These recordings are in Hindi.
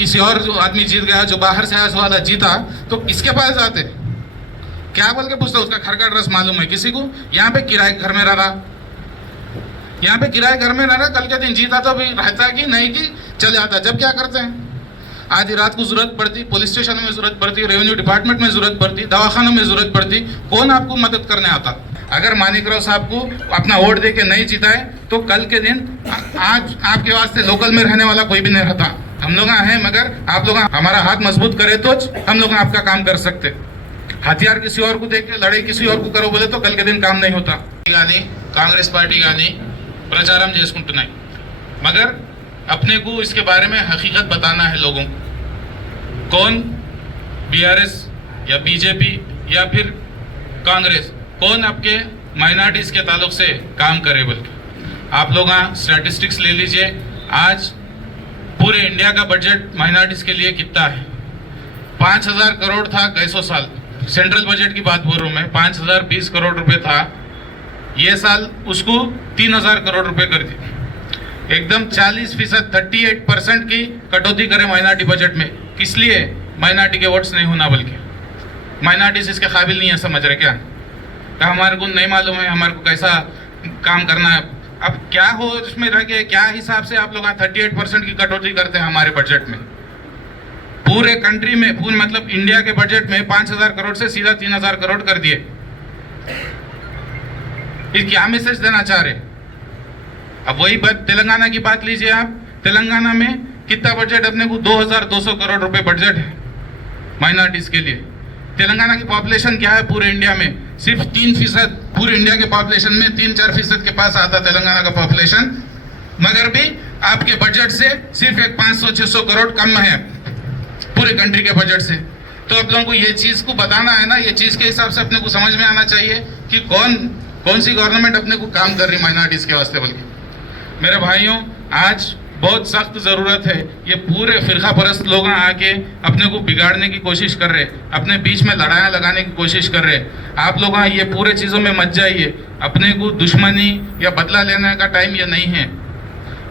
किसी और जो आदमी जीत गया, जो बाहर से आया वाला जीता, तो किसके पास जाते? क्या बोल के पूछता? उसका घर का एड्रेस मालूम है किसी को? यहाँ पे किराए घर में रह रहा, यहाँ पे किराए घर में रह रहा, कल के दिन जीता तो भी रहता कि नहीं कि चले आता। जब क्या करते हैं, आधी रात को जरूरत पड़ती, पुलिस स्टेशन में जरूरत पड़ती, रेवेन्यू डिपार्टमेंट में जरूरत पड़ती, दवाखानों में जरूरत पड़ती, कौन आपको मदद करने आता? अगर मानिकराव साहब को अपना वोट दे के नहीं जीता है तो कल के दिन आज आपके वास्ते लोकल में रहने वाला कोई भी नहीं रहता। हम लोग हैं, मगर आप लोग हमारा हाथ मजबूत करे तो हम लोग आपका काम कर सकते। हथियार किसी और को देख के लड़ाई किसी और को करो बोले तो कल के दिन काम नहीं होता। कांग्रेस पार्टी కానీ ప్రచారం చేసుకుంటున్నాయి, मगर अपने को इसके बारे में हकीकत बताना है लोगों को। कौन बीआरएस या बीजेपी या फिर कांग्रेस, कौन आपके माइनॉरिटीज के ताल्लुक से काम करे? बल्कि आप लोग स्टैटिस्टिक्स ले लीजिए, आज पूरे इंडिया का बजट माइनॉरिटीज के लिए कितना है? 5000 करोड़ था 100 साल, सेंट्रल बजट की बात बोल रहा हूँ मैं, 5020 करोड़ रुपए था, ये साल उसको 3000 करोड़ रुपए कर दिए। एकदम 40%, 38% की कटौती करे माइनॉरिटी बजट में। किस लिए? माइनॉरिटी के वोट्स नहीं होना, बल्कि माइनॉरिटीज इसके काबिल नहीं है। समझ रहे क्या? हमारे को नहीं मालूम है हमारे को कैसा काम करना है। अब क्या हो इसमें रह गए, क्या हिसाब से आप लोग 38% की कटौती करते हैं हमारे बजट में? पूरे कंट्री में, पूरे मतलब इंडिया के बजट में 5000 करोड़ से सीधा 3000 करोड़ कर दिए। ये क्या मैसेज देना चाह रहे? अब वही बात तेलंगाना की बात लीजिए आप। तेलंगाना में कितना बजट? अपने को 2200 करोड़ रुपए बजट है माइनॉरिटीज के लिए। तेलंगाना की पॉपुलेशन क्या है पूरे इंडिया में? सिर्फ 3%। पूरे इंडिया के पॉपुलेशन में 3-4% के पास आता तेलंगाना का पॉपुलेशन, मगर भी आपके बजट से सिर्फ एक 500-600 करोड़ कम है पूरे कंट्री के बजट से। तो आप लोगों को ये चीज को बताना है ना, ये चीज के हिसाब से अपने को समझ में आना चाहिए कि कौन सी गवर्नमेंट अपने को काम कर रही माइनॉरिटीज के वास्ते। बल्कि मेरे भाइयों, आज बहुत सख्त ज़रूरत है। ये पूरे फिरका परस्त लोग आके अपने को बिगाड़ने की कोशिश कर रहे, अपने बीच में लड़ाइयाँ लगाने की कोशिश कर रहे। आप लोग ये पूरे चीज़ों में मत जाइए। अपने को दुश्मनी या बदला लेने का टाइम ये नहीं है।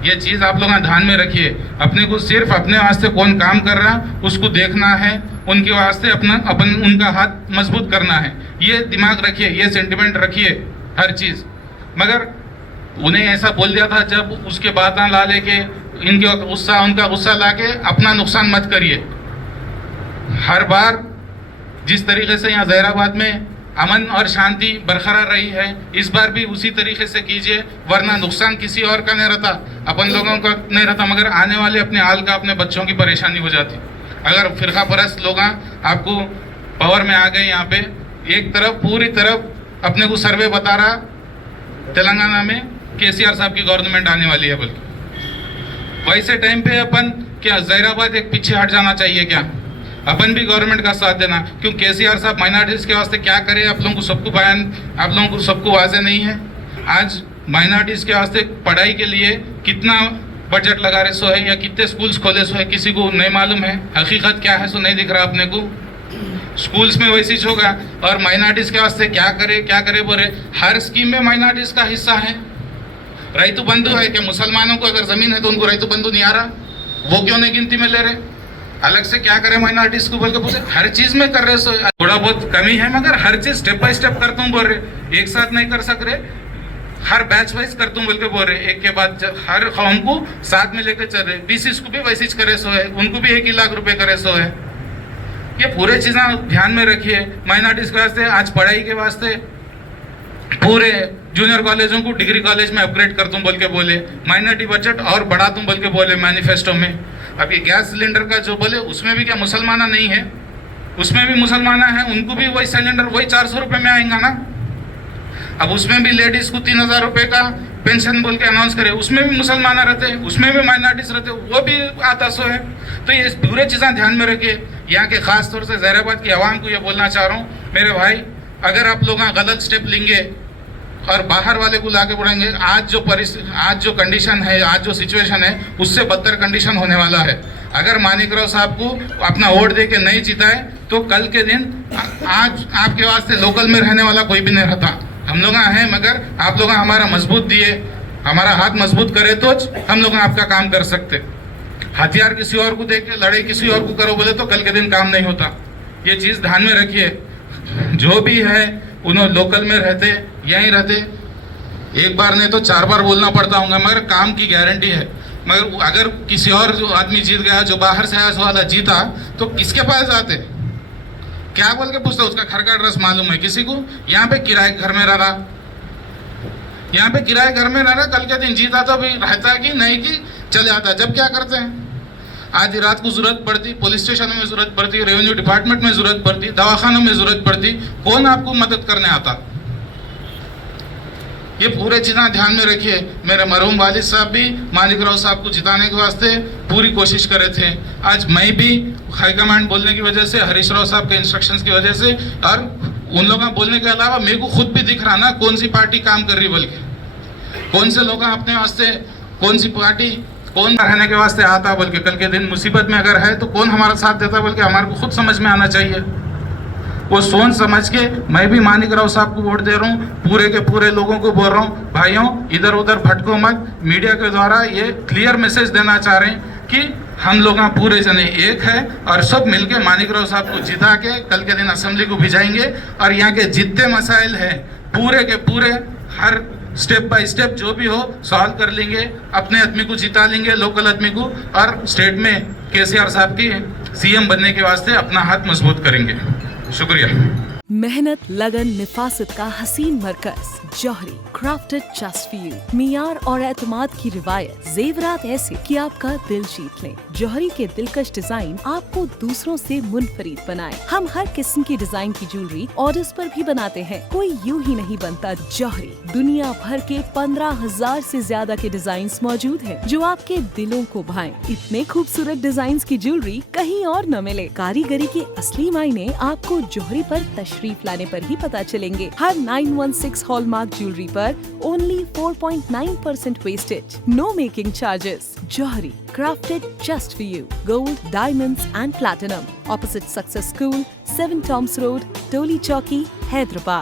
ये चीज़ आप लोग ध्यान में रखिए। अपने को सिर्फ अपने वास्ते कौन काम कर रहा उसको देखना है, उनके वास्ते अपन उनका हाथ मजबूत करना है। ये दिमाग रखिए, ये सेंटिमेंट रखिए हर चीज़। मगर उन्हें ऐसा बोल दिया था, जब उसके बाद ला लेके उनका गुस्सा लाके अपना नुकसान मत करिए। हर बार जिस तरीके से यहाँ जहीराबाद में अमन और शांति बरकरार रही है, इस बार भी उसी तरीके से कीजिए, वरना नुकसान किसी और का नहीं रहता, अपन लोगों का नहीं रहता, मगर आने वाले अपने हाल का, अपने बच्चों की परेशानी हो जाती। अगर फिरका परस्त लोग आपको पावर में आ गए, यहाँ पे एक तरफ पूरी तरफ अपने को सर्वे बता रहा तेलंगाना में केसीआर साहब की गवर्नमेंट आने वाली है, बल्कि वैसे टाइम पे अपन क्या जहीराबाद एक पीछे हट जाना चाहिए क्या? अपन भी गवर्नमेंट का साथ देना, क्यों केसीआर साहब माइनॉरिटीज के वास्ते क्या करे आप लोगों को सबको बयान, आप लोगों को सबको वाजे नहीं है। आज माइनॉरिटीज के वास्ते पढ़ाई के लिए कितना बजट लगा रहे सो है, या कितने स्कूल्स खोले सो है, किसी को नहीं मालूम है। हकीकत क्या है सो नहीं दिख रहा अपने को। स्कूल्स में वैसे ही होगा, और माइनॉरिटीज के वास्ते क्या करे बोले। हर स्कीम में माइनॉरिटीज का हिस्सा है। रैतु बंधु है क्या? मुसलमानों को अगर जमीन है तो उनको रैतु बंधु नहीं आ रहा, वो क्यों नहीं गिनती में ले रहे? अलग से क्या करे माइनॉरिटीज को बोल के पूछे? हर चीज में कर रहे सो। थोड़ा बहुत कमी है, मगर हर चीज स्टेप बाय स्टेप करता हूँ बोल रहे, एक साथ नहीं कर सक रहे, हर बैच वाइज करता हूँ बोल के बोल रहे, एक के बाद हर कौम को साथ में लेकर चल रहे। बीसीस को भी वैसे करे सो है, उनको भी 1 लाख रुपए करे सो है। ये पूरे चीजें ध्यान में रखिए। माइनॉरिटीज के वास्ते आज पढ़ाई के वास्ते पूरे जूनियर कॉलेजों को डिग्री कॉलेज में अपग्रेड कर दूं बोल के बोले, माइनॉरिटी बजट और बढ़ा दूं बोल के बोले मैनिफेस्टो में। अब ये गैस सिलेंडर का जो बोले, उसमें भी क्या मुसलमाना नहीं है? उसमें भी मुसलमाना है, उनको भी वही सिलेंडर वही 400 रुपये में आएगा ना। अब उसमें भी लेडीज को 3000 रुपये का पेंशन बोल के अनाउंस करे, उसमें भी मुसलमाना रहते, उसमें भी माइनॉरिटीज रहते, वो भी आता सो है। तो ये पूरे चीज़ें ध्यान में रखिए। यहाँ के खास तौर से जहीराबाद की आवाम को ये बोलना चाह रहा हूँ, मेरे भाई, अगर आप लोग गलत स्टेप लेंगे और बाहर वाले को लाके बढ़ेंगे, आज जो कंडीशन है, आज जो सिचुएशन है, उससे बदतर कंडीशन होने वाला है। अगर मानिकराव साहब को अपना वोट दे के नहीं जीता है तो कल के दिन आज आपके वास्ते लोकल में रहने वाला कोई भी नहीं रहता। हम लोग हैं, मगर आप लोग हमारा मजबूत दिए, हमारा हाथ मजबूत करे तो हम लोग आपका काम कर सकते। हथियार किसी और को देख के लड़ाई किसी और को करो बोले तो कल के दिन काम नहीं होता। ये चीज ध्यान में रखिए। जो भी है उन्होंने लोकल में रहते, यहीं रहते, एक बार नहीं तो 4 बार बोलना पड़ता होगा, मगर काम की गारंटी है। मगर अगर किसी और जो आदमी जीत गया, जो बाहर से आया वाला जीता, तो किसके पास जाते, क्या बोल के पूछता, उसका घर का एड्रेस मालूम है किसी को? यहाँ पे किराए घर में रह रहा, यहाँ पे किराए घर में रह रहा, कल के दिन जीता तो भी रहता कि नहीं कि चले आता। जब क्या करते हैं, आधी रात को जरूरत पड़ती, पुलिस स्टेशन में जरूरत पड़ती, रेवेन्यू डिपार्टमेंट में जरूरत पड़ती, दवाखानों में जरूरत पड़ती, कौन आपको मदद करने आता? ये पूरे चीज़ें ध्यान में रखिए। मेरे मरहूम वालिद साहब भी मालिक राव साहब को जिताने के वास्ते पूरी कोशिश करे थे। आज मैं भी हाईकमांड बोलने की वजह से, हरीश राव साहब के इंस्ट्रक्शंस की वजह से, और उन लोगों का बोलने के अलावा मेरे को खुद भी दिख रहा ना कौन सी पार्टी काम कर रही, बल्कि कौन से लोग अपने वास्ते, कौन सी पार्टी कौन रहने के वास्ते आता, बल्कि कल के दिन मुसीबत में अगर है तो कौन हमारा साथ देता, बल्कि हमारे को खुद समझ में आना चाहिए। वो सोच समझ के मैं भी मानिक राव साहब को वोट दे रहा हूँ। पूरे के पूरे लोगों को बोल रहा हूँ, भाइयों इधर उधर भटको मत। मीडिया के द्वारा ये क्लियर मैसेज देना चाह रहे हैं कि हम लोग पूरे जने एक है और सब मिलके मानिक राव साहब को जिता के कल के दिन असेंबली को भिजाएंगे और यहाँ के जितने मसाइल हैं पूरे के पूरे हर स्टेप बाय स्टेप जो भी हो सॉल्व कर लेंगे। अपने आदमी को जिता लेंगे, लोकल आदमी को, और स्टेट में केसीआर साहब की सीएम बनने के वास्ते अपना हाथ मजबूत करेंगे। शुक्रिया। मेहनत, लगन, निफासत का हसीन मरकज जौहरी, क्राफ्टेड जस्ट फॉर यू। मियार और एतमाद की रिवायत, जेवरात ऐसे कि आपका दिल जीत लें। जौहरी के दिलकश डिजाइन आपको दूसरों से मुनफरिद बनाए। हम हर किस्म की डिजाइन की ज्वेलरी ऑर्डर्स पर भी बनाते हैं, कोई यूं ही नहीं बनता। जौहरी दुनिया भर के 15,000 से ज्यादा के डिजाइन मौजूद हैं जो आपके दिलों को भाएं। इतने खूबसूरत डिजाइन की ज्वेलरी कहीं और न मिले। कारीगरी के असली मायने आपको जौहरी पर तशरीफ लाने पर ही पता चलेंगे। हर 916 हॉलमार्क ज्वेलरी पर only 4.9% wastage, no making charges. Jauhari, crafted just for you. Gold, diamonds and platinum. Opposite Success School, 7 Toms Road, Toli Chowki, Hyderabad.